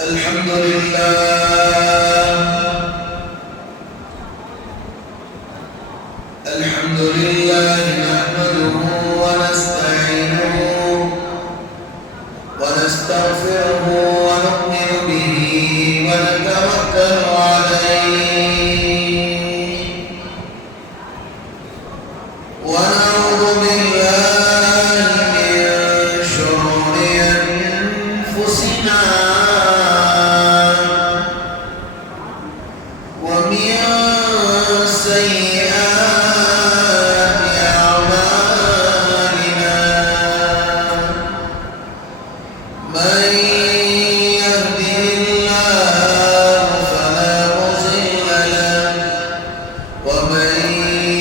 الحمد لله الحمد لله نحمده ونستعينه ونستغفره ونؤمن به ونتوكل عليه ونعوذ بالله من شرور أنفسنا ومن سيئات أعمالنا من يهده الله فلا مضل له ومن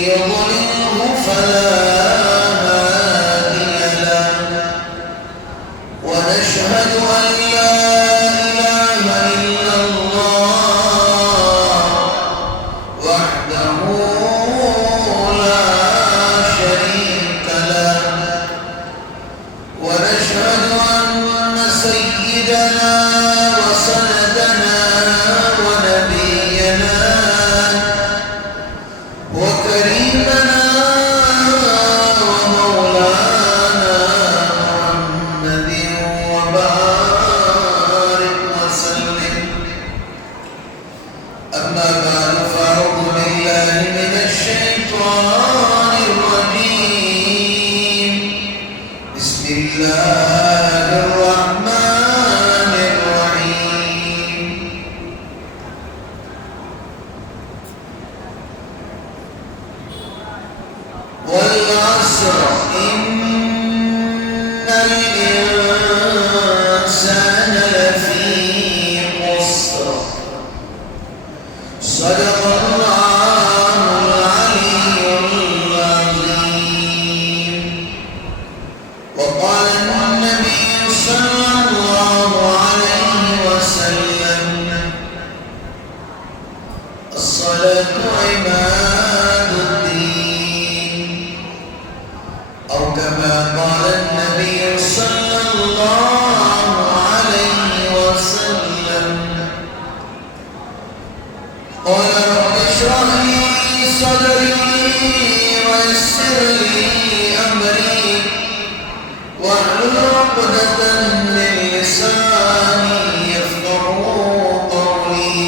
يضلله فلا هادي له ونشهد أن لا إله إلا الله وحده لا شريك له ونشهد أن سيدنا وسندنا ونبينا وكريمنا ومولانا محمد وبارك وسلم أما بعد فأعوذ بالله من الشيطان الرجيم بسم الله الرحمن الرحيم والعصر إن الإنسان لفي خسر صدق الله العلي العظيم وقال النبي صلى الله عليه وسلم الصلاة عماد الدين أو كما قال النبي صلى الله عليه وسلم قال رب اشرح لي صدري ويسر لي أمري واحلل عقدة من لساني يفقهوا قولي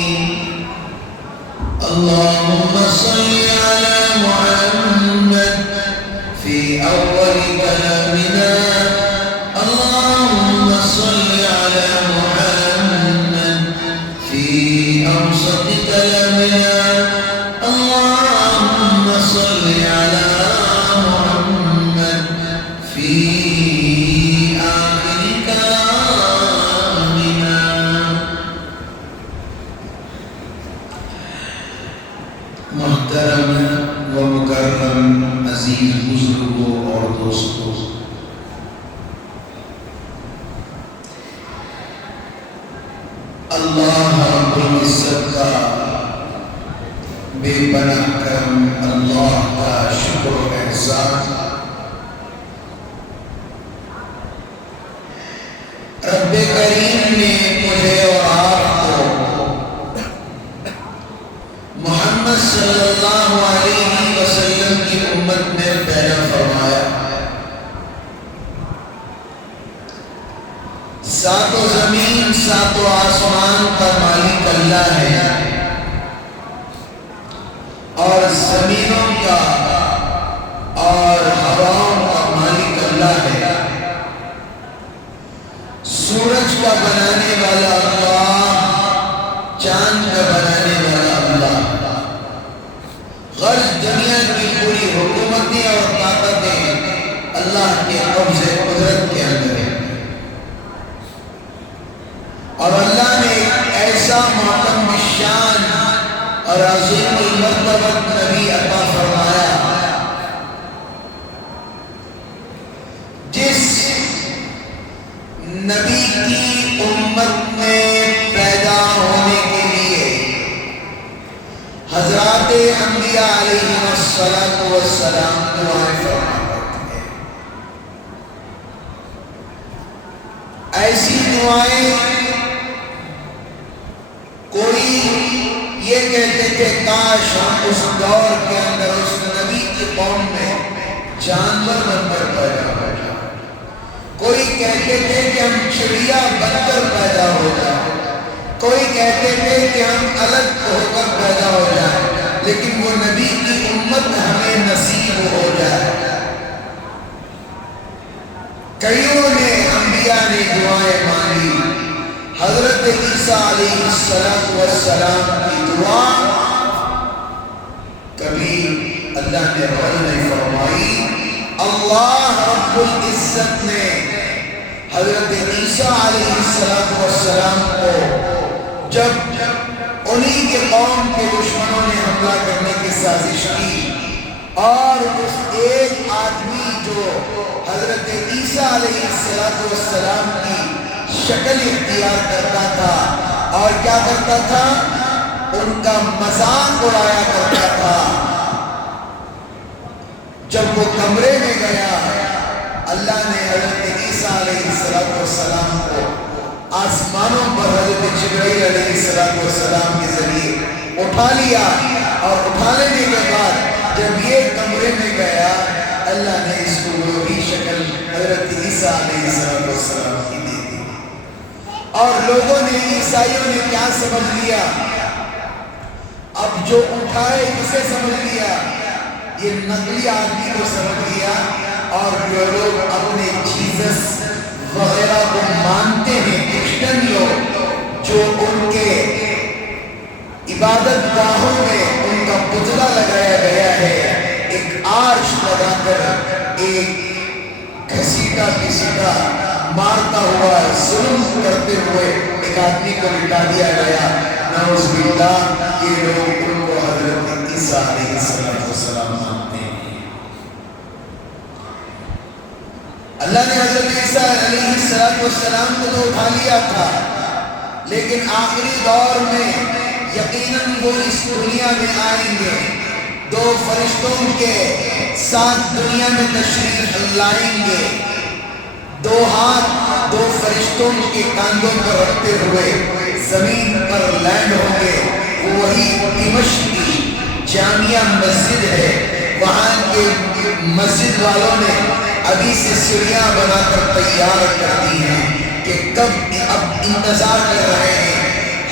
اللهم صل على محمد في أول كلامنا اللهم صل على محمد في أوسط كلامنا اللهم صل على محمد في آخر كلامنا محترم و مکرم عزیز بزرگوں اور دوستوں، اللہ رب العزت کا بے پناہ کرم، اللہ کا شکر و احسان، رب کریم نے مجھے اور آپ کو محمد صلی اللہ علیہ وسلم کی امت میں پیدا فرمایا۔ ساتوں زمین ساتوں آسمان کا مالک اللہ ہے اور زمینوں کا اور ہواؤں کا مالک اللہ ہے۔ سورج کا بنانے والا اللہ، چاند کا بنانے والا اللہ، غرض دنیا کی پوری حکومتیں اور طاقتیں اللہ کے قبض قدرت کے اندر ہیں، اور اللہ نے ایک ایسا معظم الشان اور عظیم المرتبہ نبی عطا فرمایا جس نبی کی امت میں پیدا ہونے کے لیے حضرات انبیاء علیہ السلام دعائیں فرماتے ہیں۔ ایسی دعائیں یہ کہتے تھے کاش ہم اس دور کے اندر اس نبی کی قوم میں جانور بن کر پیدا ہو جائیں. کوئی کہتے تھے کہ ہم چڑیا بن کر پیدا ہو جائیں. کوئی کہتے تھے کہ ہم الگ ہو کر پیدا ہو جائیں، لیکن وہ نبی کی امت ہمیں نصیب ہو جائے. کئیوں نے انبیاء نے دعائیں مانگی. حضرت عیسیٰ علیہ السلام کی دعا کبھی اللہ نے رد نہیں فرمائی. اللہ رب العزت نے حضرت عیسیٰ علیہ السلام کو جب انہی کے قوم کے دشمنوں نے حملہ کرنے کی سازش کی اور اس ایک آدمی جو حضرت عیسیٰ علیہ السلام کی شکل اختیار کرتا تھا اور کیا کرتا تھا، ان کا مذاق اڑایا کرتا تھا، جب وہ کمرے میں گیا اللہ نے حضرت عیسیٰ علیہ السلام کو آسمانوں پر حضرت جبرائیل علیہ السلام کے ذریعے اٹھا لیا، اور اٹھا لینے کے بعد جب یہ کمرے میں گیا اللہ نے اس کو وہی شکل حضرت عیسیٰ علیہ السلام کی دی دی. اور لوگوں نے، عیسائیوں نے کیا سمجھ لیا، اب جو اٹھائے اسے سمجھ لیا، یہ نقلی آدمی کو سمجھ لیا. اور جو لوگ اپنے جیزس وغیرہ کو مانتے ہیں، کرسچن لوگ جو ان کے عبادت گاہوں میں ان کا پتلا لگایا گیا ہے، ایک آرش لگا کر ایک گھسیٹا پیسیٹا مارتا ہوا ظلم کرتے ہوئے ایک آدمی کو لٹا دیا گیا. نعوذ باللہ، یہ لوگ ان کو حضرت عیسیٰ علیہ السلام مانتے ہیں. اللہ نے حضرت عیسیٰ علیہ السلام کو تو اٹھا لیا تھا، لیکن آخری دور میں یقیناً وہ اس دنیا میں آئیں گے، دو فرشتوں کے ساتھ دنیا میں تشریف لائیں گے، دو ہاتھ دو فرشتوں کے کاندھوں پر رکھتے ہوئے زمین پر لینڈ ہوں گے. وہی دمشق کی جامعہ مسجد ہے، وہاں کے مسجد والوں نے ابھی سے سیڑھیاں بنا کر تیار کر دی ہیں کہ کب، اب انتظار کر رہے ہیں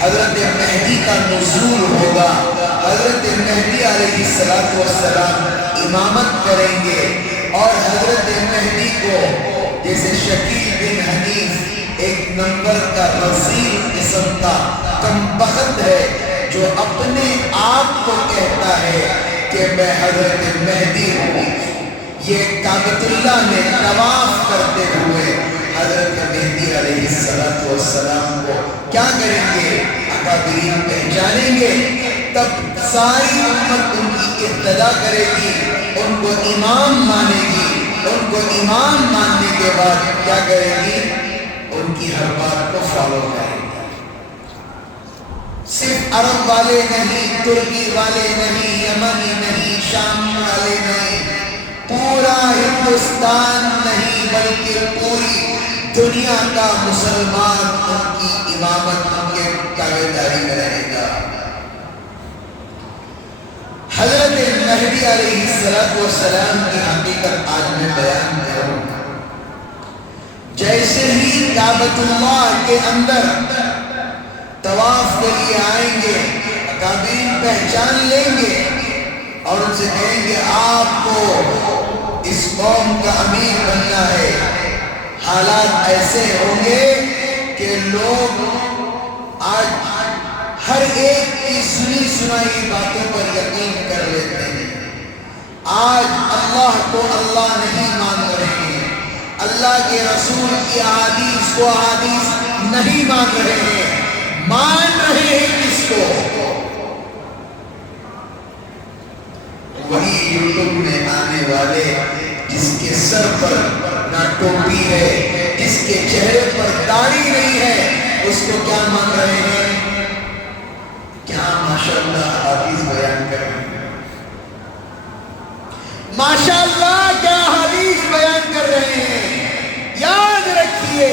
حضرت مہدی کا نزول ہوگا. حضرت مہدی علیہ السلام امامت کریں گے، اور حضرت مہدی کو جیسے شکیل بن حنیف ایک نمبر کا رزیل قسم کا کم بخت ہے جو اپنے آپ کو کہتا ہے کہ میں حضرت مہدی ہوں، یہ کعبۃ اللہ میں طواف کرتے ہوئے حضرت مہدی علیہ السلام کو کیا کریں گے، اکابرین پہچانیں گے. تب ساری امت ان کی اقتدا کرے گی، ان کو امام مانے گی. ان کو امام ماننے کے بعد کیا کرے گی، ان کی ہر بات کو فالو کرے گی. صرف عرب والے نہیں، ترکی والے نہیں، یمنی نہیں، شام والے نہیں، پورا ہندوستان نہیں بلکہ پوری دنیا کا مسلمان ان کی امامت، ان کے تابعداری میں رہے گا. حضرت مہدی علیہ السلام کی حقیقت آج میں بیان کروں. جیسے ہی کعبۃ اللہ کے اندر طواف کے لیے آئیں گے، اکابرین پہچان لیں گے اور ان سے کہیں گے آپ کو اس قوم کا امیر بننا ہے. حالات ایسے ہوں گے کہ لوگ آج ہر ایک کی سنی سنائی باتوں پر یقین کر لیتے ہیں. آج اللہ کو اللہ نہیں مان رہے ہیں، اللہ کے رسول کی احادیث کو احادیث نہیں مان رہے ہیں. مان رہے ہیں کس کو؟ وہی یوٹیوب میں آنے والے جس کے سر پر نہ ٹوپی ہے، جس کے چہرے پر داڑھی نہیں ہے، اس کو کیا مان رہے ہیں؟ کیا ماشاءاللہ حدیث بیان کر رہے ہیں، ماشاءاللہ کیا حدیث بیان کر رہے ہیں. یاد رکھیے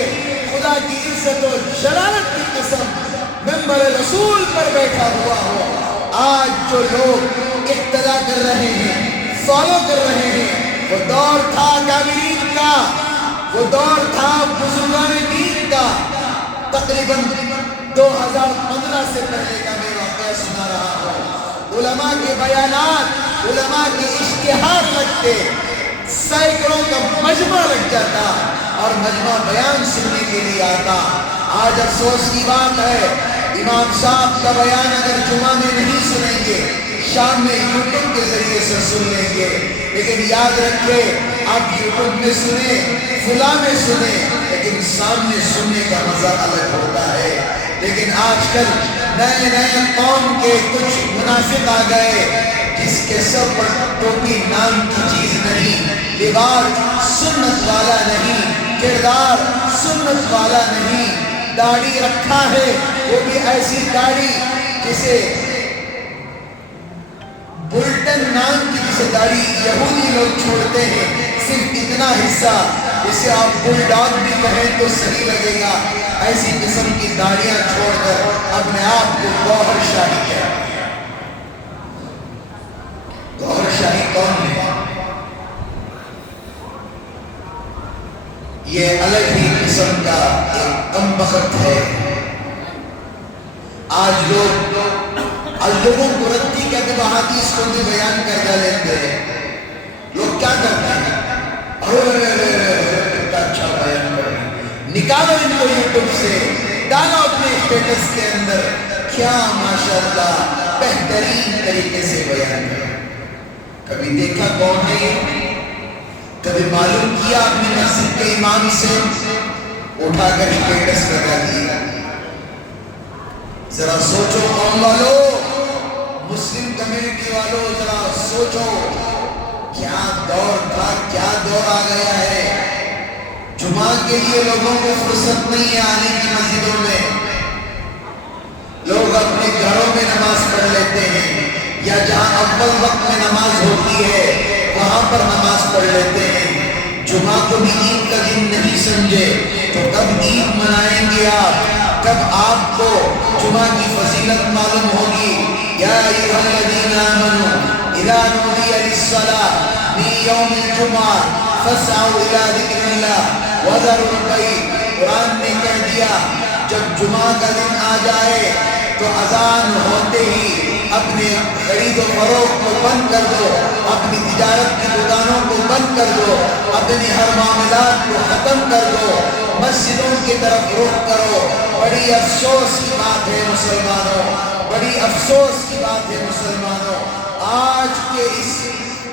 خدا کی عزت و جلالت کی قسم، منبر رسول پر بیٹھا ہوا ہو، آج جو لوگ اقتدا کر رہے ہیں، فالو کر رہے ہیں، وہ دور تھا کاملین کا، وہ دور تھا بزرگان دین کا۔ تقریباً 2015 سے پہلے کا میں واقعہ سنا رہا ہوں۔ علماء کے بیانات، علماء کے اشتہار لگتے، سینکڑوں کا مجمع لگ جاتا اور مجمع بیان سننے کے لیے آتا۔ آج افسوس کی بات ہے، امام صاحب کا بیان اگر جمعہ میں نہیں سنیں گے، شام میں یوٹیوب کے ذریعے سے سن لیں گے، لیکن یاد رکھے آپ یوٹیوب میں سنیں، فلاں میں سنیں، لیکن سامنے سننے کا مزہ الگ ہوتا ہے۔ لیکن آج کل نئے نئے قوم کے کچھ منافق آ گئے، جس کے سر پر ٹوپی نام کی چیز نہیں، لباس سنت والا نہیں، کردار سنت والا نہیں، داڑھی رکھا ہے وہ بھی ایسی داڑھی جسے بلٹن نام کی جسے داڑھی یہودی لوگ چھوڑتے ہیں، صرف اتنا حصہ جسے آپ بل ڈاگ بھی کہیں تو صحیح لگے گا، ایسی قسم کی داڑیاں چھوڑ کر اپنے آپ کو گوہر شاہی کہتے ہیں۔ گوہر شاہی کون ہے؟ یہ الگ ہی قسم کا ایک کم بخت ہے۔ آج لوگوں کو ردی کہتے ہیں، احادیث کو بھی بیان کر لیتے ہیں۔ لوگ کیا کرتے ہیں؟ کتنا اچھا بیان کر رہے ہیں، نکالو ان کو یوٹیوب سے، ڈالو اپنے اسٹیٹس کے اندر، کیا ماشاءاللہ بہترین طریقے سے بیان کر۔ کبھی دیکھا کون ہے یہ؟ کبھی معلوم کیا اپنی مسجد کے امام سے؟ اٹھا کر اسٹیٹس لگا دیا۔ ذرا سوچو قوم والو، مسلم کمیونٹی والو، ذرا سوچو کیا دور تھا، کیا دور آ گیا ہے۔ جمعہ کے لیے لوگوں کو فرصت نہیں ہے آنے کی مسجدوں میں، لوگ اپنے گھروں میں نماز پڑھ لیتے ہیں، یا جہاں اول وقت میں نماز ہوتی ہے وہاں پر نماز پڑھ لیتے ہیں۔ جمعہ کو بھی عید کا دن نہیں سمجھے تو کب عید منائیں گے آپ؟ کب آپ کو جمعہ کی فضیلت معلوم ہوگی؟ یا ایھا الذین آمنوا اذا نودی للصلاۃ من یوم الجمعہ فاسعوا الی ذکر اللہ وذروا البیع۔ قرآن نے کہہ دیا جب جمعہ کا دن آ جائے تو اذان ہوتے ہی اپنے خرید و فروخت کو بند کر دو، اپنی تجارت کی دکانوں کو بند کر دو، اپنے ہر معاملات کو ختم کر دو، مسجدوں کی طرف رخ کرو۔ بڑی افسوس کی بات ہے مسلمانوں، بڑی افسوس کی بات ہے مسلمانوں، آج کے اس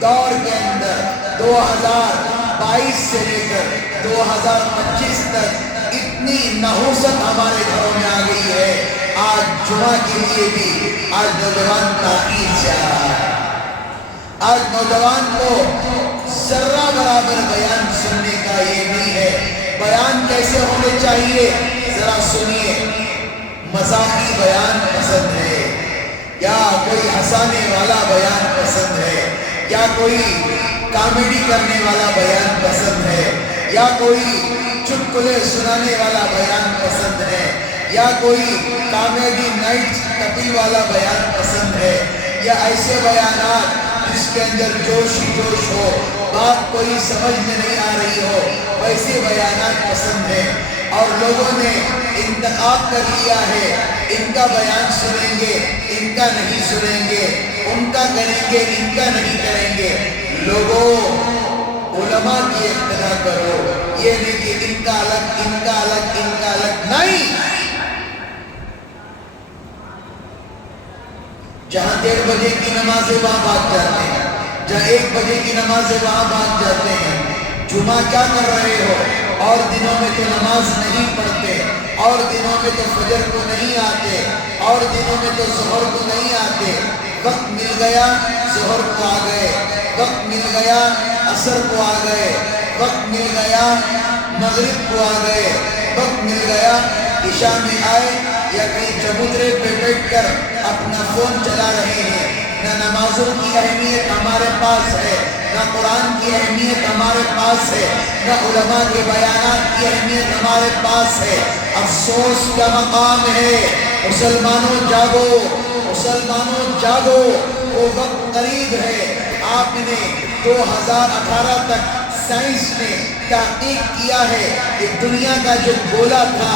دور کے اندر 2022 سے لے کر 2025 تک اتنی نحوست ہمارے گھروں میں آ گئی ہے۔ آج جمعہ کے لیے بھی آج نوجوان تاخیر سے آ رہا ہے۔ آج نوجوان کو ذرہ برابر بیان سننے کا یہ نہیں ہے۔ بیان کیسے ہونے چاہیے ذرا سنیے۔ مزاحی بیان پسند ہے، یا کوئی ہنسانے والا بیان پسند ہے، یا کوئی کامیڈی کرنے والا بیان پسند ہے، یا کوئی چٹکلے سنانے والا بیان پسند ہے، یا کوئی کامیڈی نائٹ کپل والا بیان پسند ہے، یا ایسے بیانات جس کے اندر جوش ہی جوش ہو، بات کوئی سمجھ میں نہیں آ رہی ہو، ویسے بیانات پسند ہیں۔ اور لوگوں نے انتخاب کر لیا ہے، ان کا بیان سنیں گے، ان کا نہیں سنیں گے، ان کا کریں گے، ان کا نہیں کریں گے۔ لوگوں علماء کی اقتدا کرو، یہ نہیں کہ ان کا الگ، ان کا الگ، ان کا الگ، نہیں۔ جہاں 1:30 بجے کی نمازیں وہاں بھاگ جاتے ہیں، جہاں 1 بجے کی نمازیں وہاں بھاگ جاتے ہیں۔ جمعہ کیا کر رہے ہو؟ اور دنوں میں تو نماز نہیں پڑھتے، اور دنوں میں تو فجر کو نہیں آتے، اور دنوں میں تو ظہر کو نہیں آتے۔ وقت مل گیا ظہر کو آ گئے، وقت مل گیا عصر کو آ گئے، وقت مل گیا مغرب کو آ گئے، وقت مل گیا عشاء میں آئے، یا کہیں چبوترے پہ بیٹھ کر اپنا فون چلا رہے ہیں۔ نہ نمازوں کی اہمیت ہمارے پاس ہے، نہ قرآن کی اہمیت ہمارے پاس ہے، نہ علماء کے بیانات کی اہمیت ہمارے پاس ہے۔ افسوس کا مقام ہے، مسلمانوں جاگو، مسلمانوں جاگو، وہ وقت قریب ہے۔ آپ نے 2018 تک سائنس نے تحقیق کیا ہے کہ دنیا کا جو گولا تھا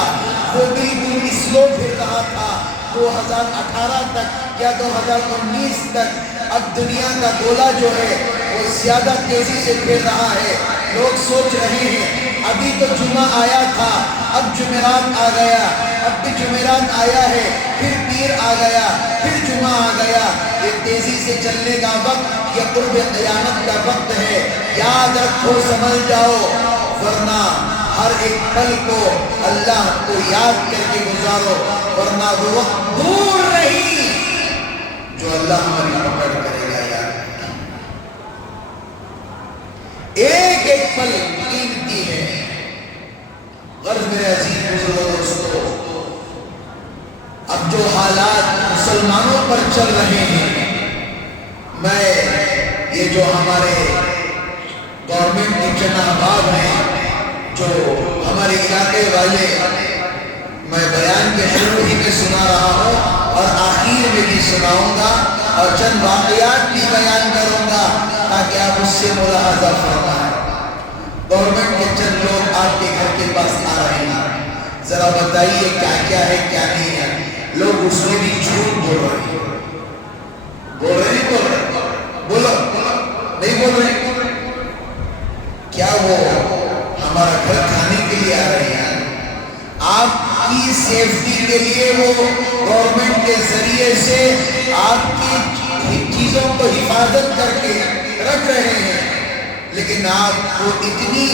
وہ بالکل سلو پھر رہا تھا 2018 تک یا 2019 تک۔ اب دنیا کا گولا جو ہے وہ زیادہ تیزی سے پھر رہا ہے۔ لوگ سوچ رہے ہیں ابھی تو جمعہ آیا تھا، اب جمعرات آ گیا، اب بھی جمعرات آیا ہے، پھر پیر آ گیا، پھر جمعہ آ گیا۔ یہ تیزی سے چلنے کا وقت، یہ قرب قیامت کا وقت ہے۔ یاد رکھو، سمجھ جاؤ، ورنہ ہر ایک پل کو اللہ کو یاد کر کے گزارو، ورنہ وہ وقت دور نہیں جو اللہ ہماری پکڑ کرے گا۔ یاد ایک ایک پل قیمتی ہے۔ غرض میرے عزیز بزرگوں دوستو، اب جو حالات مسلمانوں پر چل رہے ہیں، میں یہ جو ہمارے گورنمنٹ کے چند احباب ہیں جو ہمارے علاقے والے، میں بیان کے شروع ہی میں سنا رہا ہوں اور آخر میں بھی سناؤں گا اور چند واقعات بھی بیان کروں گا تاکہ آپ اس سے ملاحظہ فرمائیں۔ گورنمنٹ کے چند لوگ آپ کے گھر کے پاس آ رہے ہیں، ذرا بتائیے کیا کیا ہے کیا نہیں ہے۔ لوگ اس میں بھی جھوٹ بول رہے ہیں، بول رہے نہیں بول رہے، بولو نہیں بول رہے۔ کیا وہ ہمارا گھر کھانے کے لیے آ رہے ہیں؟ آپ کی سیفٹی کے لیے وہ گورنمنٹ کے ذریعے سے آپ کی چیزوں کو حفاظت کر کے رکھ رہے ہیں، لیکن آپ کو اتنی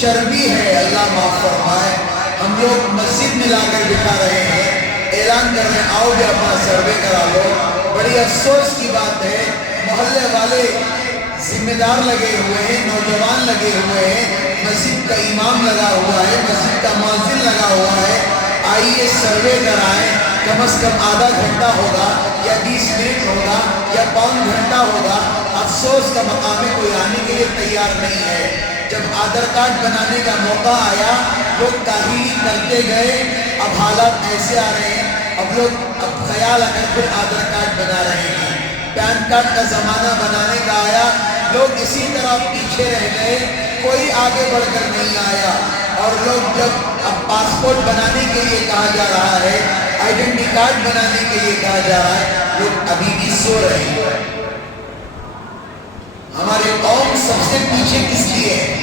چربی ہے، اللہ معاف فرمائے۔ ہم لوگ مسجد میں لا کر بٹھا رہے ہیں، اعلان کر رہے ہیں آؤ بھی اپنا سروے کرا لو۔ بڑی افسوس کی بات ہے، محلے والے ذمہ دار لگے ہوئے ہیں، نوجوان لگے ہوئے ہیں، مسجد کا امام لگا ہوا ہے، مسجد کا مؤذن لگا ہوا ہے، آئیے سروے کرائیں۔ کم از کم آدھا گھنٹہ ہوگا یا 20 منٹ ہوگا یا پون گھنٹہ ہوگا۔ افسوس کا مقام ہے، کوئی آنے کے لیے تیار نہیں ہے۔ جب آدھار کارڈ بنانے کا موقع آیا، لوگ کاہلی کرتے گئے، اب حالات ایسے آ رہے ہیں، اب لوگ اب خیال اگر پھر آدھار کارڈ بنا رہے ہیں۔ پین کارڈ کا زمانہ بنانے کا آیا، لوگ اسی طرح پیچھے رہ گئے، کوئی آگے بڑھ کر نہیں آیا۔ اور لوگ جب اب پاسپورٹ بنانے کے لیے کہا جا رہا ہے، آئیڈینٹی کارڈ بنانے کے لیے کہا جا رہا ہے، لوگ ابھی بھی سو رہے ہیں۔ ہماری قوم سب سے پیچھے کس لیے ہے؟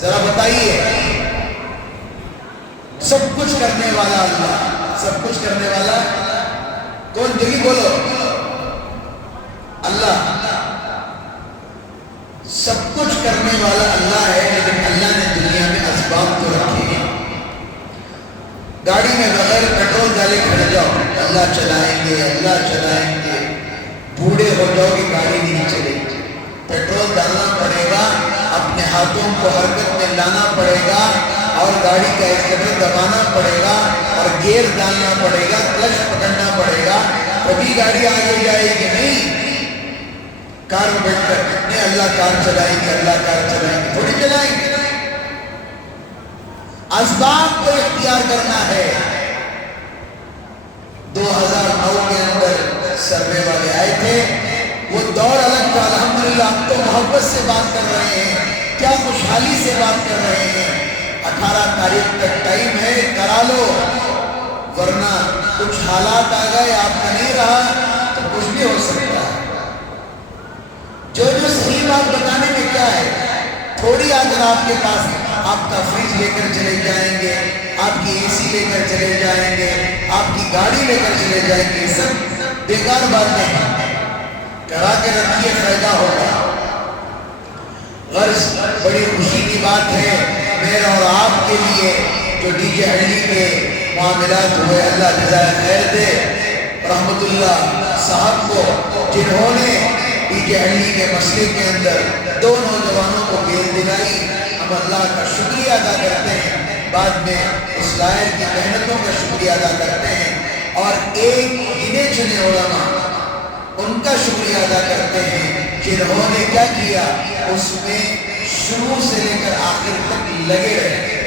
ذرا بتائیے۔ سب کچھ کرنے والا اللہ، سب کچھ کرنے والا کون؟ جلدی بولو، اللہ۔ سب کچھ کرنے والا اللہ ہے، لیکن اللہ نے دنیا میں اسباب تو رکھے ہیں۔ گاڑی میں بغیر پیٹرول ڈالے کھڑے جاؤ، اللہ چلائیں گے، اللہ چلائیں گے، بوڑھے ہو جاؤ گے گاڑی نہیں چلے گی۔ پیٹرول ڈالنا پڑے گا، اپنے ہاتھوں کو حرکت میں لانا پڑے گا اور گاڑی کا ایکسیلیٹر دبانا پڑے گا اور گیئر ڈالنا پڑے گا، کلچ پکڑنا پڑے گا، کبھی گاڑی آگے جائے گی۔ نہیں کار میں بیٹھ کر نہیں اللہ کار چلائیں گے، اللہ کار چلائیں گے، تھوڑی چلائیں گے۔ اسباب کو اختیار کرنا ہے۔ 2009 کے اندر سروے والے آئے تھے، وہ دور الگ تھا۔ الحمدللہ اب تو محبت سے بات کر رہے ہیں، کیا خوشحالی سے بات کر رہے ہیں۔ 18 تاریخ تک ٹائم ہے، کرا لو، ورنہ کچھ حالات آ گئے، آپ کا نہیں رہا تو کچھ بھی ہو سکتا ہے۔ جو صحیح بات بتانے میں کیا ہے؟ تھوڑی اگر آپ کے پاس آپ کا فریج لے کر چلے جائیں گے، آپ کی اے سی لے کر چلے جائیں گے، آپ کی گاڑی لے کر چلے جائیں گے، سب بیکار باتیں ہیں، کرا کے رکھیے، فائدہ ہوگا۔ غرض بڑی خوشی کی بات ہے میرا اور آپ کے لیے جو ڈی جے ہنڈی کے معاملات ہوئے، اللہ جزائے خیر دے رحمت اللہ صاحب کو، جنہوں نے ڈی جے ہنڈی کے مسئلے کے اندر 2 نوجوانوں کو گیل دلائی۔ ہم اللہ کا شکریہ ادا کرتے ہیں، بعد میں اس لائر کی محنتوں کا شکریہ ادا کرتے ہیں، اور ایک گنے چنے علماء ان کا شکریہ ادا کرتے ہیں جنہوں نے کیا کیا، اس میں شروع سے لے کر آخر تک لگے رہے،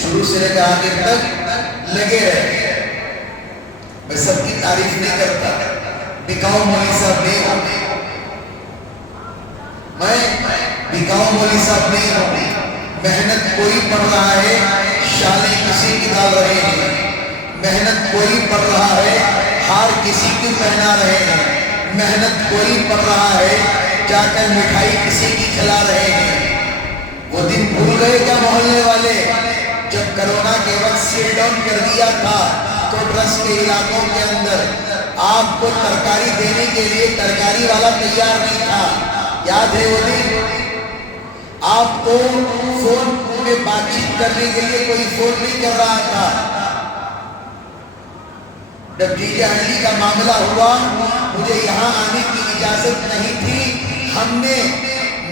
شروع سے لے کر آخر تک لگے رہے۔ میں سب کی تعریف نہیں کرتا، بکاؤ مولوی صاحب نہیں ہوں، میں بکاؤ مولوی صاحب نہیں ہوں۔ محنت کوئی پڑھ رہا ہے، شالیں کسی کی ڈال رہے ہیں، محنت کوئی پڑھ رہا ہے، ہار کسی کی پہنا رہے ہیں، محنت کوئی پڑھ رہا ہے، جا کر مٹھائی کسی کی کھلا رہے ہیں۔ وہ دن بھول گئے کیا محلے والے، جب کرونا کے وقت سیل ڈاؤن کر دیا تھا کوٹرس کے علاقوں کے اندر، آپ کو ترکاری دینے کے لیے ترکاری والا تیار نہیں تھا، یاد ہے وہ دن؟ آپ کو فون میں بات چیت کرنے کے لیے کوئی فون نہیں کر رہا تھا۔ جب ڈی جے ہنڈی کا معاملہ ہوا، مجھے یہاں آنے کی اجازت نہیں تھی، ہم نے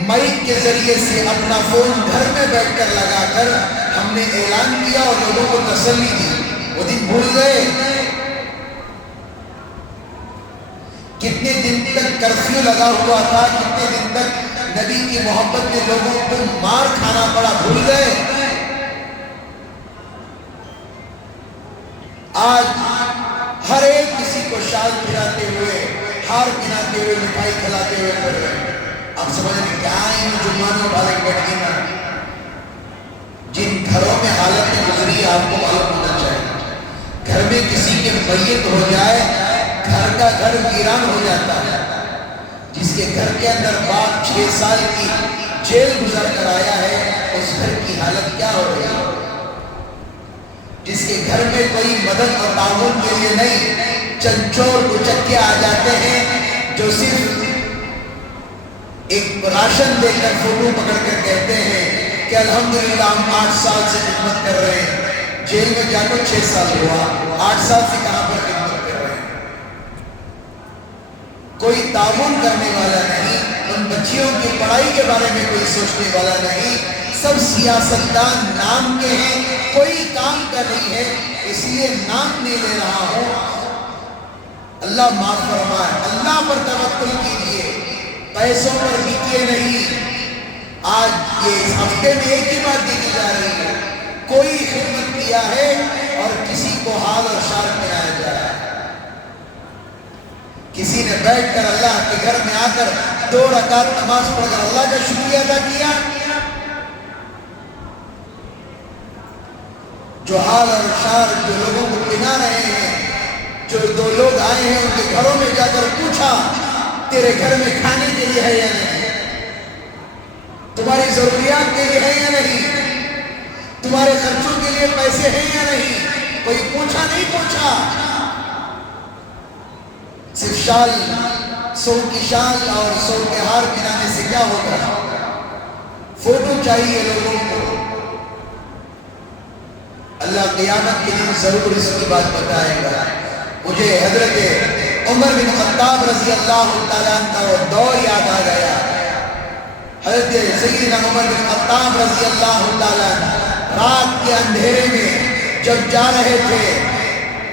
مائک کے ذریعے سے اپنا فون گھر میں بیٹھ کر لگا کر ہم نے اعلان کیا اور لوگوں کو تسلی دی۔ وہ دن بھول گئے؟ کتنے دن تک کرفیو لگا ہوا تھا، کتنے دن تک نبی کی محبت میں لوگوں کو مار کھانا پڑا، بھول گئے؟ آج ہر ایک کسی کو شال پھراتے ہوئے، ہار پہناتے ہوئے، مٹھائی کھلاتے ہوئے پڑھ رہے ہیں۔ آپ سمجھ رہے کیا ہے ان جرمانوں والے بیٹھے نا؟ جن گھروں میں حالت گزری آپ کو معلوم ہونا چاہیے۔ گھر میں کسی کے میت ہو جائے، گھر کا گھر ویران ہو جاتا ہے۔ جس کے گھر کے اندر باپ 6 سال کی جیل گزر کر آیا ہے، اس گھر کی حالت کیا ہو رہی ہے؟ جس کے گھر میں کوئی مدد اور تعاون کے لیے نہیں، چند چور اچکے آ جاتے ہیں جو صرف ایک راشن دے کر فوٹو پکڑ کر کہتے ہیں کہ الحمدللہ ہم 8 سال سے خدمت کر رہے ہیں، جیل میں جا کر 6 سال ہوا، 8 سال سے کہاں پر خدمت کر رہے ہیں؟ کوئی تعاون کرنے والا نہیں، ان بچیوں کی پڑھائی کے بارے میں کوئی سوچنے والا نہیں، سب سیاستدان نام کے ہیں، کوئی کام کا نہیں ہے، اس لیے نام نہیں لے رہا ہوں۔ اللہ معاف فرمائے، اللہ پر توکل کیجئے، پیسوں پر بکیے نہیں۔ آج یہ اس ہفتے میں ایک ہی بات دیکھی جا رہی ہے، کوئی خدمت کیا ہے اور کسی کو حال اور شار پہنایا جا رہا ہے۔ کسی نے بیٹھ کر اللہ کے گھر میں آ کر 2 رکعت نماز پڑھ کر اللہ کا شکریہ ادا کیا؟ جو حال اور شار جو لوگوں کو پہنا رہے ہیں، جو 2 لوگ آئے ہیں ان کے گھروں میں جا کر پوچھا تیرے گھر میں کھانے کے لیے ہے یا نہیں، تمہاری ضروریات کے لیے ہے یا نہیں، تمہارے خرچوں کے لیے پیسے ہیں یا نہیں، کوئی پوچھا نہیں پوچھا؟ صرف شال، 100 کی شال اور 100 کے ہار پہنانے سے کیا ہوگا؟ فوٹو چاہیے لوگوں کو۔ اللہ قیامت کے دن ضرور اس کی بات بتائے گا۔ مجھے حضرت عمر بن خطاب رضی اللہ تعالیٰ عنہ کا وہ دور یاد آ گیا۔ حضرت سیدنا عمر بن خطاب رضی اللہ تعالیٰ عنہ رات کے اندھیرے میں جب جا رہے تھے،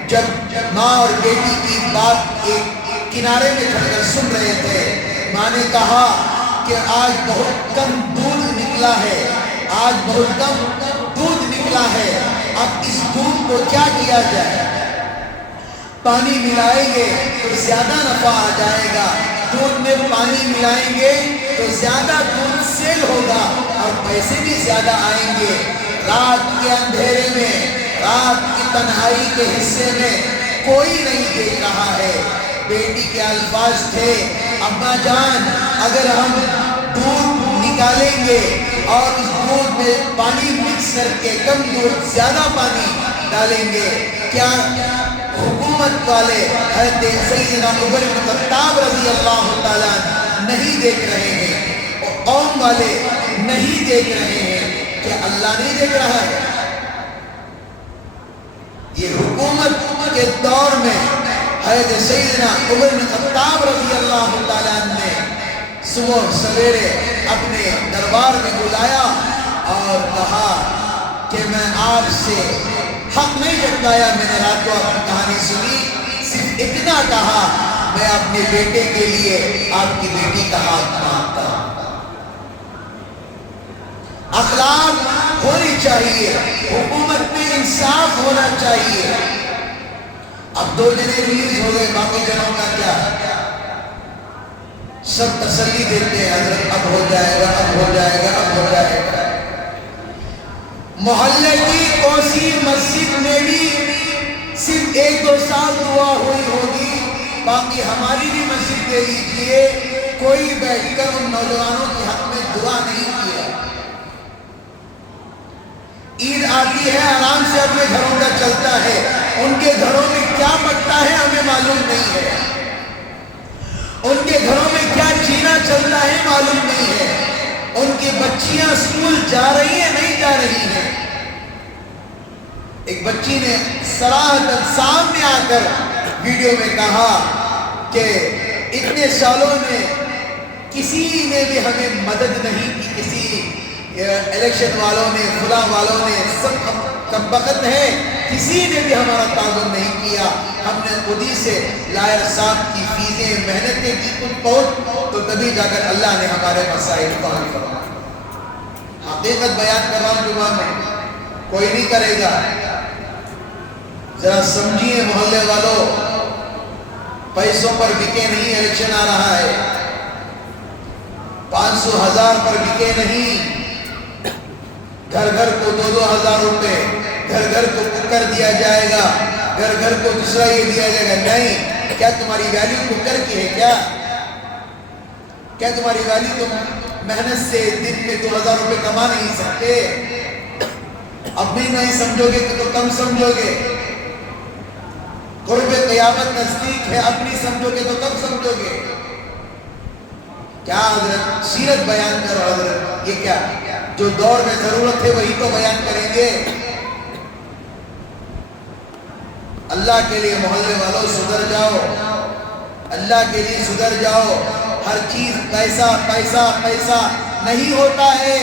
جب ماں اور بیٹی کی بات ایک کنارے میں کھڑ کر سن رہے تھے، ماں نے کہا کہ آج بہت کم دودھ نکلا ہے، آج بہت کم دودھ نکلا ہے، اب اس دودھ کو کیا کیا جائے؟ پانی ملائیں گے تو زیادہ نفع آ جائے گا، دودھ میں پانی ملائیں گے تو زیادہ دودھ سیل ہوگا اور پیسے بھی زیادہ آئیں گے۔ رات کے اندھیرے میں، رات کی تنہائی کے حصے میں کوئی نہیں دیکھ رہا ہے۔ بیٹی کے الفاظ تھے، اماں جان اگر ہم دودھ نکالیں گے اور اس دودھ میں پانی مکس کر کے کم دودھ زیادہ پانی ڈالیں گے، کیا حکومت والے حضرت سیدنا عمر بن خطاب رضی اللہ تعالیٰ نہیں دیکھ رہے ہیں اور قوم والے نہیں دیکھ رہے ہیں؟ کیا اللہ نہیں دیکھ رہا ہے؟ یہ حکومت کے دور میں حضرت سیدنا عمر بن خطاب رضی اللہ تعالیٰ نے صبح سویرے اپنے دربار میں بلایا اور کہا کہ میں آپ سے حق نہیں جتایا، میں نے رات کو آپ کی کہانی سنی، صرف اتنا کہا میں اپنے بیٹے کے لیے آپ کی بیٹی کا ہاتھ مانگتا ہوں۔ اخلاق ہونی چاہیے، حکومت میں انصاف ہونا چاہیے۔ اب 2 جنے ریلیز ہو گئے، باقی جنوں کا کیا؟ سب تسلی دیتے ہیں حضرت اب ہو جائے گا، اب ہو جائے گا، اب ہو جائے گا۔ محلے کی کوسی مسجد میں بھی صرف 1-2 سال دعا ہوئی ہوگی، باقی ہماری بھی مسجد دے لیجئے، کوئی بیٹھ کر ان نوجوانوں کے حق میں دعا نہیں کیا۔ عید آتی ہے، آرام سے اپنے گھروں کا چلتا ہے، ان کے گھروں میں کیا پکتا ہے ہمیں معلوم نہیں ہے، ان کے گھروں میں کیا جینا چلتا ہے معلوم نہیں ہے، ان کی بچیاں اسکول جا رہی ہیں نہیں جا رہی ہیں۔ ایک بچی نے صراحتاً سامنے آ کر ویڈیو میں کہا کہ اتنے سالوں میں کسی نے بھی ہمیں مدد نہیں کی، کسی الیکشن والوں نے، فلاں والوں نے، سب کم بخت ہے، کسی نے بھی ہمارا تعاون نہیں کیا، ہم نے خود ہی سے لائر صاحب کی فیسیں محنتیں کی کچھ بہت، تو تبھی جا کر اللہ نے ہمارے مسائل کو حل کروایا۔ حقیقت بیان کر رہا ہوں جمعہ میں، کوئی نہیں کرے گا۔ ذرا سمجھیے محلے والوں، پیسوں پر بکے نہیں، الیکشن آ رہا ہے، 500,000 پر بکے نہیں، گھر گھر کو 2-2 ہزار روپے، گھر گھر کو کوکر دیا جائے گا، گھر گھر کو دوسرا یہ دیا جائے گا۔ نہیں، کیا تمہاری ویلیو کوکر کی ہے کیا؟ کیا تمہاری والی تم محنت سے دن میں 2000 روپے کما نہیں سکتے؟ اب بھی نہیں سمجھو گے تو کم سمجھو گے۔ قرب قیامت نزدیک ہے، اب نہیں سمجھو گے تو کم سمجھو گے۔ کیا حضرت سیرت بیان کرو حضرت، یہ کیا جو دور میں ضرورت ہے وہی تو بیان کریں گے۔ اللہ کے لیے محلے والوں سدھر جاؤ، اللہ کے لیے سدھر جاؤ۔ ہر چیز پیسہ پیسہ پیسہ نہیں ہوتا ہے،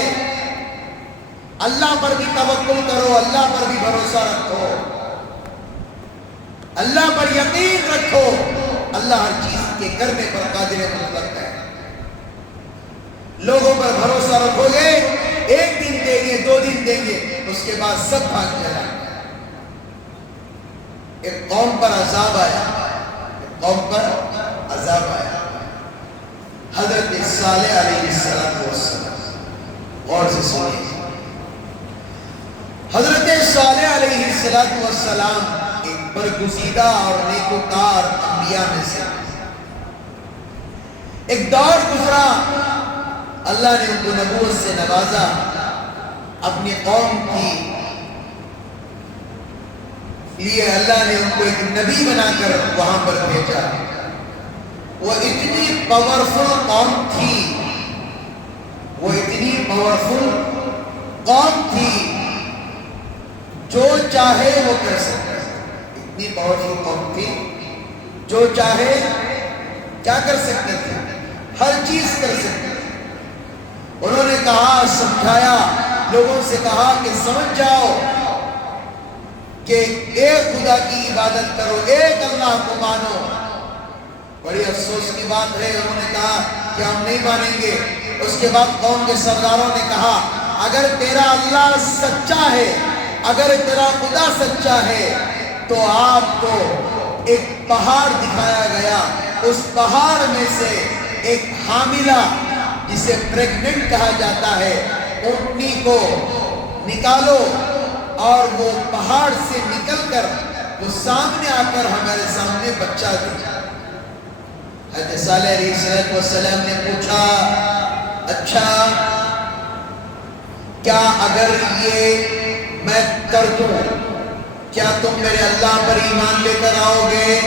اللہ پر بھی توکل کرو، اللہ پر بھی بھروسہ رکھو، اللہ پر یقین رکھو، اللہ ہر چیز کے کرنے پر قادر مطلق ہے۔ لوگوں پر بھروسہ رکھو گے، 1 دن دیں گے، 2 دن دیں گے، اس کے بعد سب بھاگ جائیں گے۔ ایک قوم پر عذاب آیا، ایک قوم پر عذاب آیا، حضرت صالح علیہ السلام، غور سے سنیے، حضرت صالح علیہ السلام ایک برگزیدہ اور نیکوکار انبیاء میں سے، ایک دور گزرا، اللہ نے ان کو نبوت سے نوازا، اپنی قوم کی لیے اللہ نے ان کو ایک نبی بنا کر وہاں پر بھیجا۔ وہ اتنی پاورفل قوم تھی، وہ اتنی پاورفل قوم تھی، جو چاہے وہ کر سکتے، اتنی پاورفل قوم تھی، جو چاہے کیا کر سکتے تھے، ہر چیز کر سکتے تھے۔ انہوں نے کہا، سمجھایا، لوگوں سے کہا کہ سمجھ جاؤ کہ ایک خدا کی عبادت کرو، ایک اللہ کو مانو۔ بڑی افسوس کی بات ہے، انہوں نے کہا کہ ہم نہیں مانیں گے۔ اس کے بعد قوم کے سرداروں نے کہا، اگر تیرا اللہ سچا ہے، اگر تیرا خدا سچا ہے تو آپ کو ایک پہاڑ دکھایا گیا، اس پہاڑ میں سے ایک حاملہ جسے پریگننٹ کہا جاتا ہے اونٹنی کو نکالو، اور وہ پہاڑ سے نکل کر وہ سامنے آ کر ہمارے سامنے بچہ دیا۔ حضرت صالح علیہ السلام نے پوچھا، اچھا کیا اگر یہ میں کر دوں کیا تم میرے اللہ پر ایمان لے کر آؤ گے؟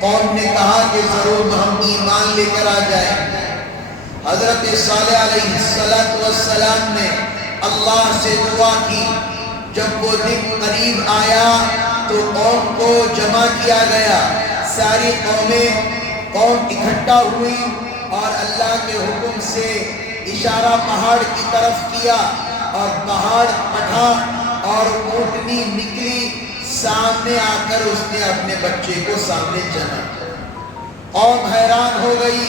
قوم نے کہا کہ ضرور ہم ایمان لے کر آ جائیں۔ حضرت صالح علیہ السلام نے اللہ سے دعا کی، جب وہ دن قریب آیا تو قوم کو جمع کیا گیا، ساری قوم اکٹھا ہوئی اور اللہ کے حکم سے اشارہ پہاڑ کی طرف کیا، اور پہاڑ پھٹا اور اونٹنی نکلی، سامنے آ کر اس نے اپنے بچے کو سامنے جنا۔ قوم حیران ہو گئی،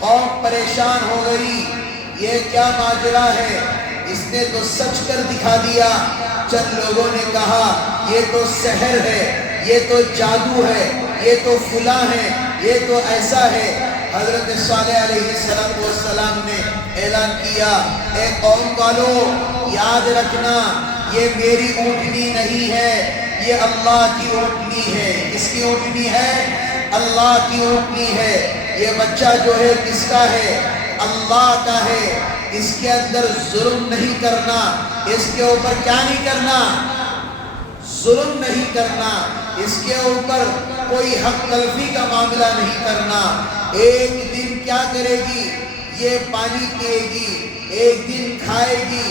قوم پریشان ہو گئی، یہ کیا ماجرا ہے، اس نے تو سچ کر دکھا دیا۔ چند لوگوں نے کہا یہ تو سحر ہے، یہ تو جادو ہے، یہ تو فلاں ہے، یہ تو ایسا ہے۔ حضرت صالح علیہ السلام نے اعلان کیا، اے قوم والو یاد رکھنا، یہ میری اونٹنی نہیں ہے، یہ اللہ کی اونٹنی ہے۔ کس کی اونٹنی ہے؟ اللہ کی اونٹنی ہے۔ یہ بچہ جو ہے کس کا ہے؟ اللہ کا ہے۔ اس کے اندر ظلم نہیں کرنا، اس کے اوپر کیا نہیں کرنا؟ ظلم نہیں کرنا، اس کے اوپر کوئی حق تلفی کا معاملہ نہیں کرنا۔ ایک دن کیا کرے گی؟ یہ پانی پیے گی، ایک دن کھائے گی،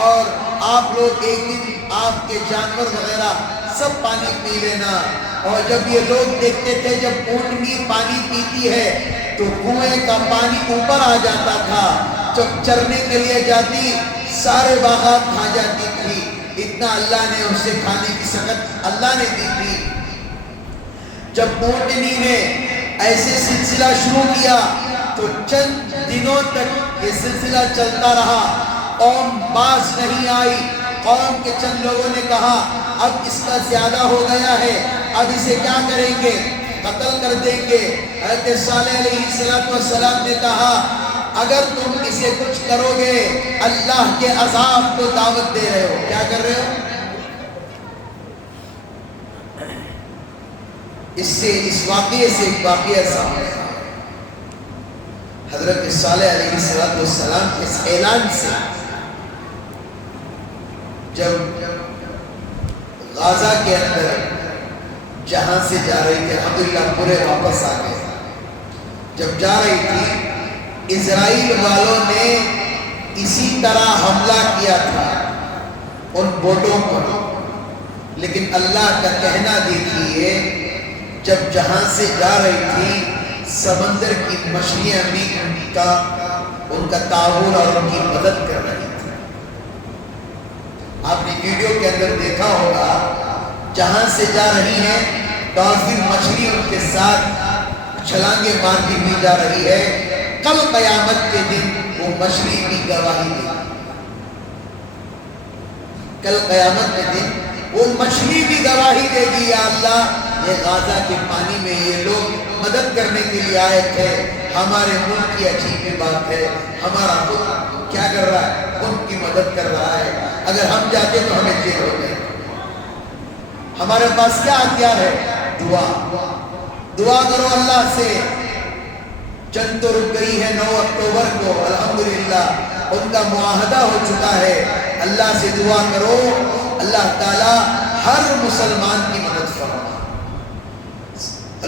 اور آپ لوگ ایک دن آپ کے جانور وغیرہ سب پانی پی لینا۔ اور جب یہ لوگ دیکھتے تھے جب اونٹنی پانی پیتی ہے تو کنویں کا پانی اوپر آ جاتا تھا، جب چرنے کے لیے جاتی سارے باغات کھا جاتی تھی۔ اتنا اللہ نے اسے کھانے کی سکت اللہ نے دی تھی۔ جب اونٹنی نے ایسے سلسلہ شروع کیا تو چند دنوں تک یہ سلسلہ چلتا رہا، قوم باز نہیں آئی۔ قوم کے چند لوگوں نے کہا اب اس کا زیادہ ہو گیا ہے، اب اسے کیا کریں گے؟ قتل کر دیں گے۔ حضرت صالح علیہ السلام نے کہا اگر تم اسے کچھ کرو گے اللہ کے عذاب کو دعوت دے رہے ہو۔ کیا کر رہے ہو؟ اس واقعے سے ایک واقعہ سامنے آیا۔ حضرت صالح علیہ السلام کے اس اعلان سے جب غازہ کے اندر جہاں سے جا رہی تھی، الحمدللہ پورے واپس آ گئے، جب جا رہی تھی اسرائیل والوں نے اسی طرح حملہ کیا تھا ان بوٹوں پر، لیکن اللہ کا کہنا دیکھیے جب جہاں سے جا رہی تھی سمندر کی مچھلیاں بھی ان کا تعاون اور ان کی مدد کر رہی تھی۔ آپ نے ویڈیو کے اندر دیکھا ہوگا جہاں سے جا رہی ہیں ڈالفن مچھلی ان کے ساتھ چھلانگیں مارتی ہوئی جا رہی ہے۔ کل قیامت کے دن وہ مچھلی بھی گواہی دے گی۔ کل قیامت کے دن وہ مچھلی بھی گواہی دے گی، یا اللہ یہ غازہ کے پانی میں یہ لوگ مدد کرنے کے لیے آئے تھے، ہمارے ملک کی عجیب بات ہے، ہمارا ملک کیا کر رہا ہے؟ ان کی مدد کر رہا ہے۔ اگر ہم جاتے تو ہمیں جیل ہو گئے۔ ہمارے پاس کیا ہتھیار ہے؟ دعا۔ دعا کرو اللہ سے۔ جنگ تو رک گئی ہے 9 اکتوبر کو، الحمدللہ ان کا معاہدہ ہو چکا ہے۔ اللہ سے دعا کرو، اللہ تعالی ہر مسلمان کی مدد فرمائے۔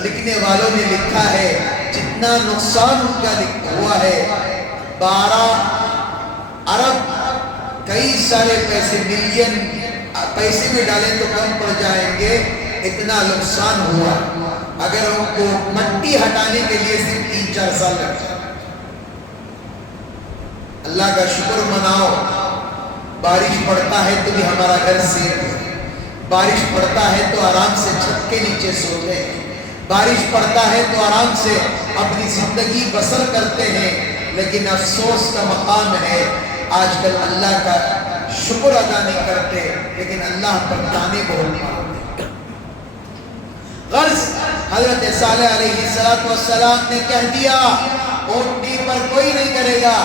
لکھنے والوں نے لکھا ہے جتنا نقصان ان کا ہوا ہے 12 ارب کئی سارے پیسے، ملین پیسے میں ڈالیں تو کم پڑ جائیں گے، اتنا نقصان ہوا۔ اگر ان کو مٹی ہٹانے کے لیے صرف 3-4 سال لگ جائے۔ اللہ کا شکر مناؤ، بارش پڑتا ہے تو بھی ہمارا گھر سیف ہے، بارش پڑتا ہے تو آرام سے چھت کے نیچے سوتے ہیں، بارش پڑتا ہے تو آرام سے اپنی زندگی بسر کرتے ہیں۔ لیکن افسوس کا مقام ہے آج کل اللہ کا شکر ادا نہیں کرتے، لیکن اللہ پر تانے بہت مارتے۔ غرض حضرت صالح علیہ السلام نے کہہ دیا اونٹنی پر کوئی نہیں کرے گا۔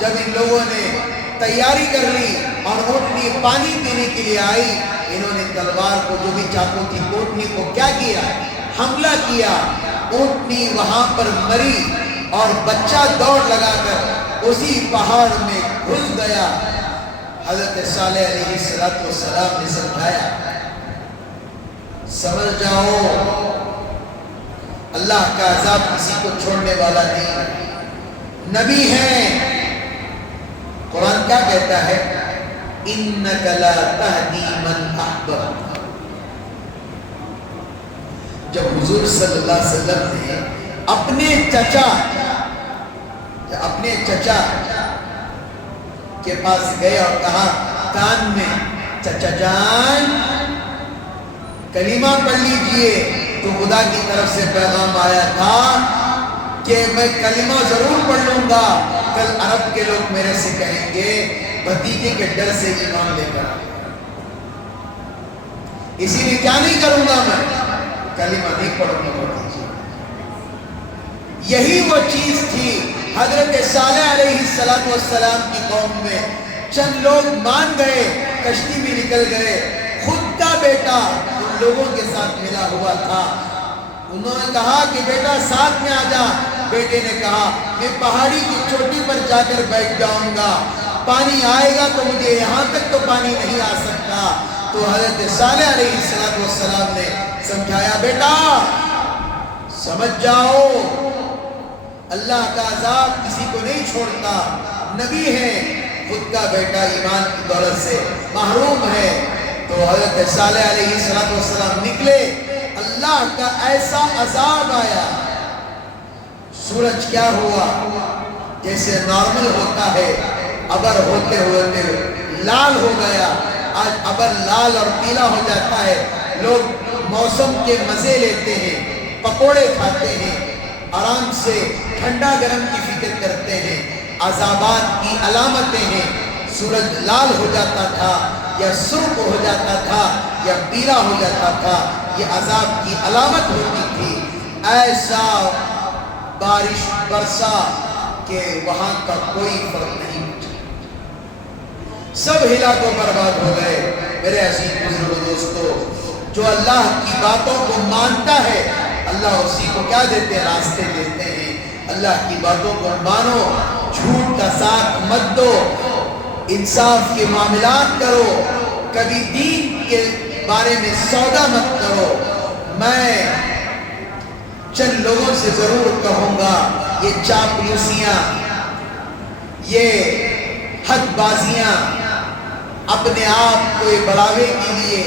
جب ان لوگوں نے تیاری کر لی اور اونٹنی پانی پینے کے لیے آئی، انہوں نے تلوار کو جو بھی چاقو تھی اونٹنی کو کیا کیا؟ حملہ کیا۔ اونٹنی وہاں پر مری اور بچہ دوڑ لگا کر اسی پہاڑ میں گھس گیا۔ حضرت صالح علیہ السلام نے سمجھایا سمجھ جاؤ اللہ کا عذاب کسی کو چھوڑنے والا نہیں، نبی ہیں۔ قرآن کیا کہتا ہے؟ اِنَّكَ لَا تَهْدِي مَنْ أَحْبَبْتَ۔ جب حضور صلی اللہ علیہ وسلم نے اپنے چچا کے پاس گئے اور کہا کان میں چچا جان کلمہ پڑھ لیجئے، تو خدا کی طرف سے پیغام آیا تھا کہ میں کلمہ ضرور پڑھ لوں گا، کل عرب کے لوگ میرے سے کہیں گے بھتیجے کے ڈر سے ایمان لے کر، اسی لیے کیا نہیں کروں گا میں، کلمہ نہیں پڑھنا پڑا. یہی وہ چیز تھی حضرت صالح علیہ السلام کی قوم میں. چند لوگ مان گئے, کشتی بھی نکل گئے, خود کا بیٹا ان لوگوں کے ساتھ ملا ہوا تھا. انہوں نے کہا کہ بیٹا ساتھ میں آ جا. بیٹے نے کہا میں پہاڑی کی چوٹی پر جا کر بیٹھ جاؤں گا, پانی آئے گا تو مجھے یہاں تک تو پانی نہیں آ سکتا. تو حضرت صالح علیہ السلام نے سمجھایا بیٹا سمجھ جاؤ, اللہ کا عذاب کسی کو نہیں چھوڑتا. نبی ہے, خود کا بیٹا ایمان کی دولت سے محروم ہے. تو حضرت صالح علیہ السلام نکلے, اللہ کا ایسا عذاب آیا. سورج کیا ہوا, جیسے نارمل ہوتا ہے ابر ہوتے ہوتے لال ہو گیا. آج ابر لال اور پیلا ہو جاتا ہے. لوگ موسم کے مزے لیتے ہیں, پکوڑے کھاتے ہیں, آرام سے ٹھنڈا گرم کی فکر کرتے ہیں. عذابات کی علامتیں ہیں. سورج لال ہو جاتا تھا یا سرخ ہو جاتا تھا یا پیلا ہو جاتا تھا, یہ عذاب کی علامت ہوتی تھی. ایسا بارش برسا کہ وہاں کا کوئی فرق نہیں, سب ہلاک و برباد ہو گئے. میرے عزیز بزرگ دوستو, جو اللہ کی باتوں کو مانتا ہے اللہ اسی کو کیا دیتے ہیں, راستے دیتے ہیں. اللہ کی باتوں کو مانو, جھوٹ کا ساتھ مت دو, انصاف کے معاملات کرو, کبھی دین کے بارے میں سودا مت کرو. میں چند لوگوں سے ضرور کہوں گا, یہ چاپلوسیاں, یہ حد بازیاں, اپنے آپ کو بڑھاوے کے لیے,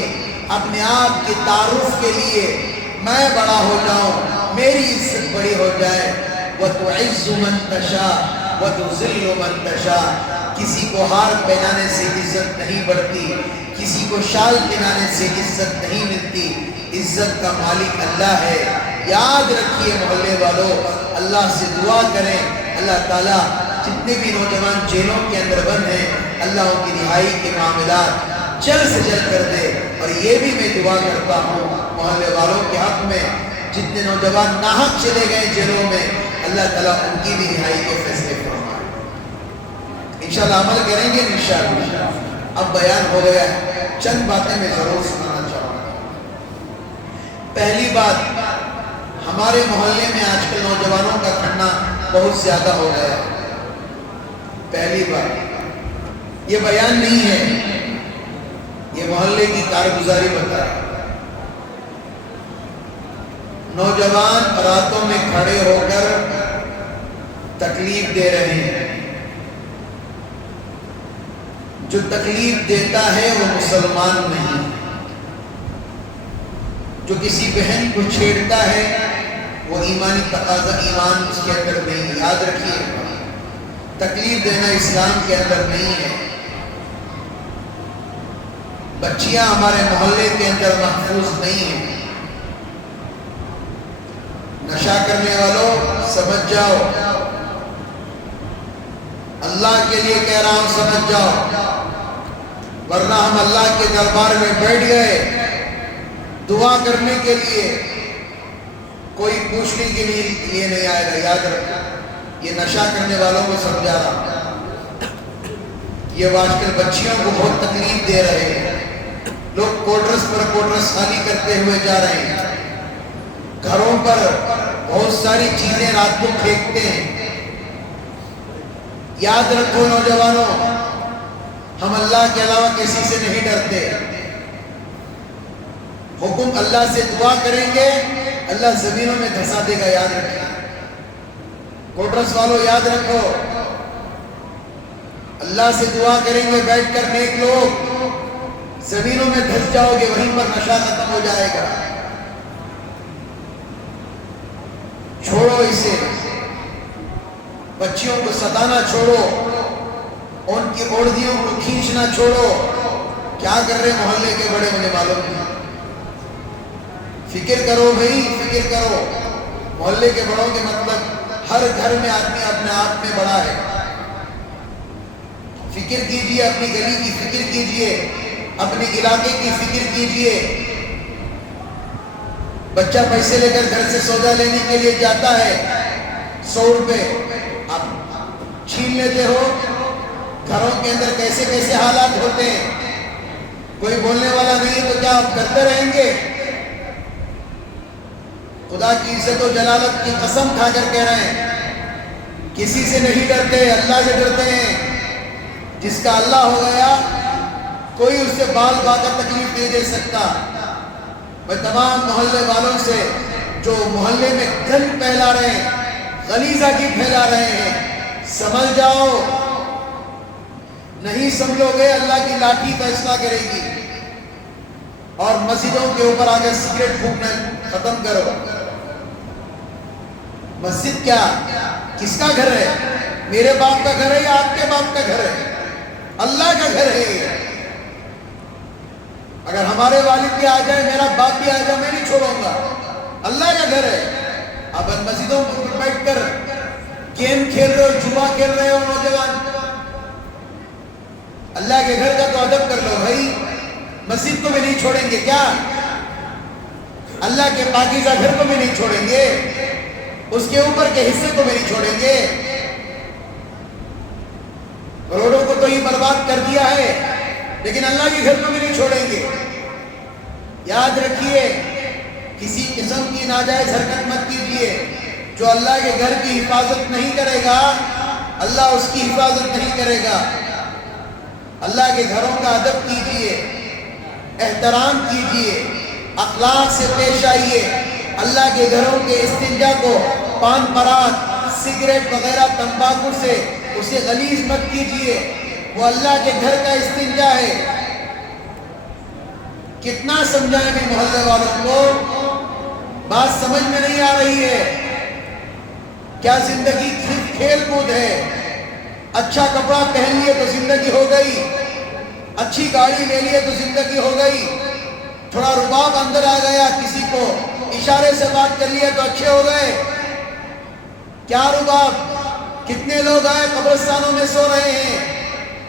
اپنے آپ کے تعارف کے لیے, میں بڑا ہو جاؤں, میری عزت بڑی ہو جائے. وَتُعِزُّ مَن تَشَاءُ وَتُذِلُّ مَن تَشَاءُ. کسی کو ہار پہنانے سے عزت نہیں بڑھتی, کسی کو شال پہنانے سے عزت نہیں ملتی. عزت کا مالک اللہ ہے. یاد رکھیے محلے والوں, اللہ سے دعا کریں, اللہ تعالیٰ جتنے بھی نوجوان جیلوں کے اندر بند ہیں اللہ ان کی رہائی کے معاملات جلد سے جلد کر دے. اور یہ بھی میں دعا کرتا ہوں محلے والوں کے حق میں, جتنے نوجوان ناحق چلے گئے جیلوں میں اللہ تعالیٰ ان کی بھی رہائی کے فیصلے فرمائے. انشاءاللہ عمل کریں گے انشاءاللہ. اب بیان ہو گیا, چند باتیں میں ضرور سنانا چاہوں گا. پہلی بات, ہمارے محلے میں آج کل نوجوانوں کا کھڑنا بہت زیادہ ہو گیا. پہلی بات, یہ بیان نہیں ہے, یہ محلے کی کارگزاری بتا ہے. نوجوان راتوں میں کھڑے ہو کر تکلیف دے رہے ہیں. جو تکلیف دیتا ہے وہ مسلمان نہیں. جو کسی بہن کو چھیڑتا ہے وہ ایمانی تقاضا, ایمان اس کے اندر نہیں. یاد رکھیے, تکلیف دینا اسلام کے اندر نہیں ہے. بچیاں ہمارے محلے کے اندر محفوظ نہیں ہیں. نشہ کرنے والوں سمجھ جاؤ, اللہ کے لیے کہہ رہا ہوں سمجھ جاؤ, ورنہ ہم اللہ کے دربار میں بیٹھ گئے دعا کرنے کے لیے, کوئی پوچھنے کے لیے نہیں آئے گا. یاد رکھو, یہ نشہ کرنے والوں کو سمجھا رہا ہوں. یہ آج کل بچیوں کو بہت تکلیف دے رہے ہیں. لوگ کوٹرس پر کوٹرس خالی کرتے ہوئے جا رہے ہیں. گھروں پر بہت ساری چیزیں رات کو پھینکتے ہیں. یاد رکھو نوجوانوں, ہم اللہ کے علاوہ کسی سے نہیں ڈرتے. حکم اللہ سے دعا کریں گے اللہ زمینوں میں دھسا دے گا. یاد رکھیں کوٹرس والوں, یاد رکھو, اللہ سے دعا کریں گے بیٹھ کر نیک لوگ, زمینوں میں دھس جاؤ گے, وہیں پر نشہ ختم ہو جائے گا. چھوڑو اسے, بچیوں کو ستانا چھوڑو, ان کی اوڑھیوں کو کھینچنا چھوڑو. کیا کر رہے محلے کے بڑے, مجھے معلوم نہیں. فکر کرو بھائی, فکر کرو. محلے کے بڑوں کے مطلب ہر گھر میں آدمی اپنے آپ میں بڑا ہے. فکر کیجئے, اپنی گلی کی فکر کیجئے, اپنے علاقے کی فکر کیجئے. بچہ پیسے لے کر گھر سے سودا لینے کے لیے جاتا ہے، 100 روپے آپ چھین لیتے ہو۔ گھروں کے اندر کیسے کیسے حالات ہوتے ہیں، کوئی بولنے والا نہیں تو کیا آپ کرتے رہیں گے؟ خدا کی عزت و جلالت کی قسم کھا کر کہہ رہے ہیں، کسی سے نہیں ڈرتے، اللہ سے ڈرتے ہیں۔ جس کا اللہ ہو گیا کوئی اس سے بال باقا تکلیف نہیں دے سکتا۔ میں تمام محلے والوں سے جو محلے میں گند پھیلا رہے ہیں، غلیظہ کی پھیلا رہے ہیں، سنبھل جاؤ، نہیں سمجھو گے اللہ کی لاٹھی فیصلہ کرے گی۔ اور مسجدوں کے اوپر آگے سگریٹ پھونکنا ختم کرو۔ مسجد کیا کس کا گھر ہے؟ میرے باپ کا گھر ہے یا آپ کے باپ کا گھر ہے؟ اللہ کا گھر ہے یہ۔ اگر ہمارے والد بھی آ جائے، میرا باپ بھی آ جائے، میں نہیں چھوڑوں گا، اللہ کا گھر ہے۔ اب ان مسجدوں پر بیٹھ کر گیم کھیل رہے ہو، جوا کھیل رہے ہو نوجوان، اللہ کے گھر کا تو ادب کر لو بھائی۔ مسجد کو بھی نہیں چھوڑیں گے کیا؟ اللہ کے پاکیزہ گھر کو بھی نہیں چھوڑیں گے؟ اس کے اوپر کے حصے کو بھی نہیں چھوڑیں گے؟ کروڑوں کو تو یہ برباد کر دیا ہے، لیکن اللہ کے گھر کو بھی نہیں چھوڑیں گے۔ یاد رکھیے، کسی قسم کی ناجائز حرکت مت کیجیے۔ جو اللہ کے گھر کی حفاظت نہیں کرے گا، اللہ اس کی حفاظت نہیں کرے گا۔ اللہ کے گھروں کا ادب کیجیے، احترام کیجیے، اخلاق سے پیش آئیے۔ اللہ کے گھروں کے استنجا کو پان پرات، سگریٹ وغیرہ تمباکو سے اسے غلیظ مت کیجیے۔ وہ اللہ کے گھر کا استنجا ہے۔ کتنا سمجھائیں بھی محلے والوں کو، بات سمجھ میں نہیں آ رہی ہے۔ کیا زندگی کھیل کود ہے؟ اچھا کپڑا پہن لیے تو زندگی ہو گئی، اچھی گاڑی لے لیے تو زندگی ہو گئی، تھوڑا رباب اندر آ گیا، کسی کو اشارے سے بات کر لیے تو اچھے ہو گئے؟ کیا رباب؟ کتنے لوگ آئے قبرستانوں میں سو رہے ہیں،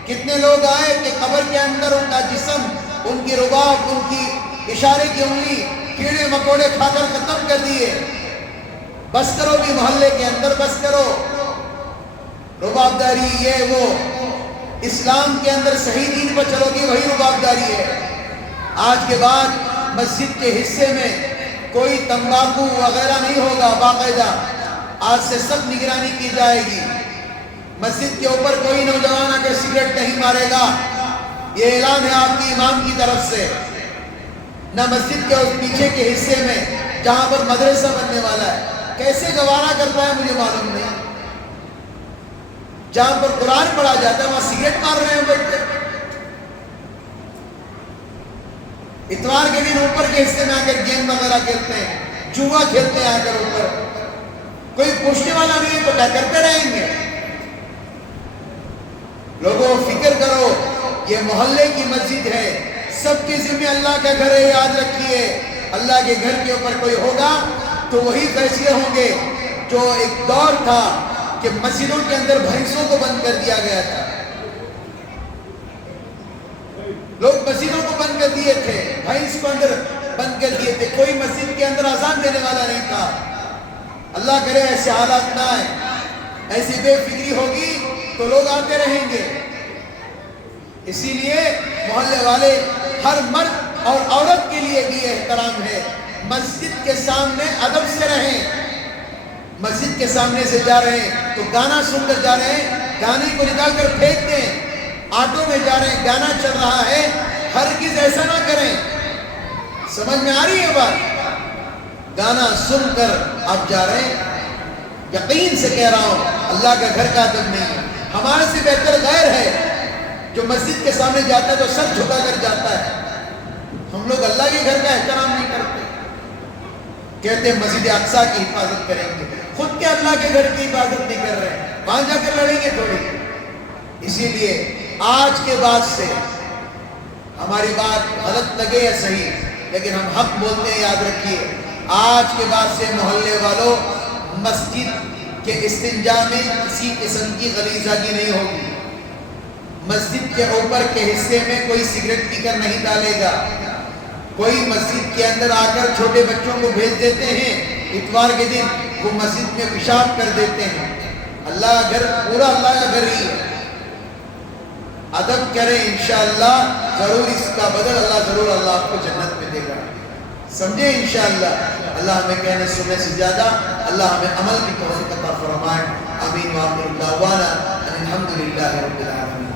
کتنے لوگ آئے کہ قبر کے اندر ان کا جسم، ان کی رباب، ان کی اشارے کی انگلی کیڑے مکوڑے کھا کر ختم کر دیے۔ بس کرو بھی محلے کے اندر، بس کرو۔ رباب داری یہ وہ، اسلام کے اندر صحیح دین پر چلو گی وہی رباب داری ہے۔ آج کے بعد مسجد کے حصے میں کوئی تمباکو وغیرہ نہیں ہوگا، باقاعدہ آج سے سخت نگرانی کی جائے گی۔ مسجد کے اوپر کوئی نوجوان آ کر سگریٹ نہیں مارے گا، یہ اعلان ہے آپ کی امام کی طرف سے۔ نہ مسجد کے اس پیچھے کے حصے میں جہاں پر مدرسہ بننے والا ہے، کیسے گوارا کرتا ہے مجھے معلوم نہیں، جہاں پر قرآن پڑھا جاتا ہے وہاں سگریٹ مار رہے ہیں بیٹھ کر۔ اتوار کے دن اوپر کے حصے میں آ کر گیم وغیرہ کھیلتے ہیں، جوا کھیلتے ہیں آ کر اوپر، کوئی پوچھنے والا نہیں ہے تو کیا کرتے رہیں گے؟ لوگوں فکر کرو، یہ محلے کی مسجد ہے، سب کے ذمہ اللہ کا گھر ہے، یاد رکھیے۔ اللہ کے گھر کے اوپر کوئی ہوگا تو وہی فیصلے ہوں گے۔ جو ایک دور تھا کہ مسجدوں کے اندر بھینسوں کو بند کر دیا گیا تھا، لوگ مسجدوں کو بند کر دیے تھے، بھینس کو اندر بند کر دیے تھے، کوئی مسجد کے اندر اذان دینے والا نہیں تھا۔ اللہ کرے ایسے حالات نہ آئے، ایسی بے فکری ہوگی تو لوگ آتے رہیں گے۔ اسی لیے محلے والے، ہر مرد اور عورت کے لیے بھی احترام ہے، مسجد کے سامنے ادب سے رہیں۔ مسجد کے سامنے سے جا رہے ہیں تو گانا سن کر جا رہے ہیں، گانے کو نکال کر پھینک دیں۔ آٹو میں جا رہے ہیں، گانا چل رہا ہے، ہرگز ایسا نہ کریں۔ سمجھ میں آ رہی ہے بات؟ گانا سن کر آپ جا رہے ہیں، یقین سے کہہ رہا ہوں اللہ کا گھر کا ادب نہیں ہے۔ ہمارے سے بہتر غیر ہے جو مسجد کے سامنے جاتا ہے تو سر جھکا کر جاتا ہے۔ ہم لوگ اللہ کے گھر کا احترام نہیں کرتے، کہتے ہیں مسجد اقصیٰ کی حفاظت کریں گے، خود کے اللہ کے گھر کی حفاظت نہیں کر رہے، وہاں جا کر لڑیں گے تھوڑی۔ اسی لیے آج کے بعد سے ہماری بات غلط لگے یا صحیح، لیکن ہم حق بولتے ہیں، یاد رکھیے۔ آج کے بعد سے محلے والوں، مسجد کے استنجا میں کسی قسم کی غلیظگی نہیں ہوگی۔ مسجد کے اوپر کے حصے میں کوئی سگریٹ پی کر نہیں ڈالے گا، کوئی مسجد کے اندر آ کر چھوٹے بچوں کو بھیج دیتے ہیں، اتوار کے دن وہ مسجد میں پیشاب کر دیتے ہیں۔ اللہ گھر پورا اللہ کا گھر ہی ہے، ادب کریں انشاءاللہ، ضرور اس کا بدل اللہ آپ کو جنت میں دے گا، سمجھے انشاءاللہ۔ اللہ ہمیں کہنے سننے سے زیادہ اللہ ہمیں عمل کی توفیق عطا فرمائے، آمین۔ وآخر دعوانا الحمدللہ رب العالمین۔